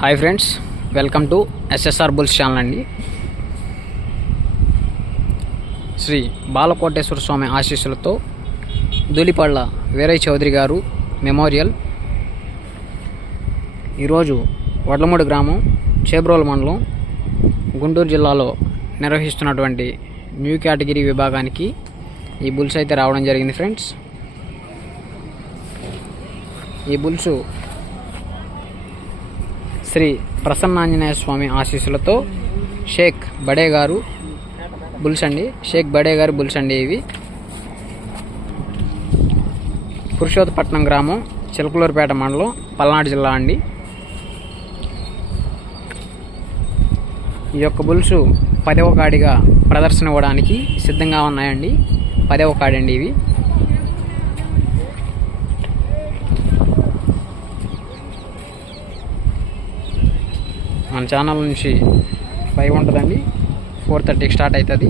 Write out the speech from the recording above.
Hi friends, welcome to SSR bulls channel అండి. శ్రీ బాలకోటేశ్వర స్వామి ఆశీస్సులతో ధూళిపళ్ళ వీరయ్య చౌదరి గారు మెమోరియల్ ఈరోజు వడ్లమూడి గ్రామం, చేబ్రోలు మండలం, గుంటూరు జిల్లాలో నిర్వహిస్తున్నటువంటి న్యూ కేటగిరీ విభాగానికి ఈ బుల్స్ అయితే రావడం జరిగింది. ఫ్రెండ్స్, ఈ బుల్స్ శ్రీ ప్రసన్నాంజనేయ స్వామి ఆశీస్సులతో షేక్ బడే గారు బుల్స్ అండి. షేక్ బడే గారు బుల్స్ అండి. ఇవి పురుషోత్తపట్నం గ్రామం, చిలకలూరుపేట మండలం, పల్నాడు జిల్లా అండి. ఈ యొక్క బుల్స్ 10వ కాడిగా ప్రదర్శన ఇవ్వడానికి సిద్ధంగా ఉన్నాయండి. 10వ కాడి అండి ఇవి. మన ఛానల్ నుంచి 5 ఉంటుందండి. 4:30కి స్టార్ట్ అవుతుంది.